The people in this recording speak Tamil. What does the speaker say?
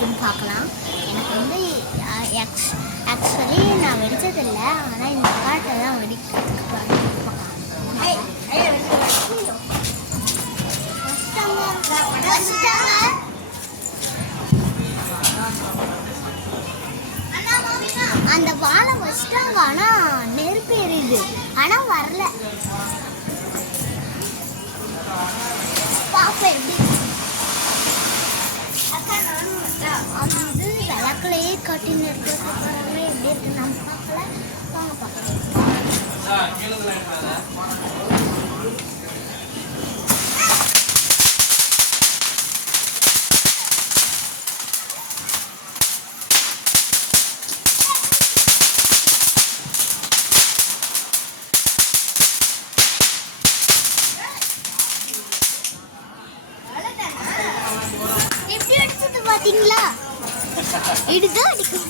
இருக்குன்னு பார்க்கலாம். எனக்கு வந்து ஆக்சுவலி நான் வெடிச்சதில்லை, ஆனால் இந்த காட்டை தான் வெடிக்கிறதுக்கு பார்க்கலாம். அந்த வாழை வச்சிட்டாங்க, ஆனால் நெருப்பு எரியுது, ஆனால் வரல. பாப்பா எப்படி அது வந்து விளக்குலையே கட்டி நிறுத்த போகிறாங்க. எப்படி இருக்கு நம்ம பார்க்கல, வாங்க பார்க்கலாம். எப்படி அடிச்சது பார்த்தீங்களா? இதுதான் அடிக்கும்.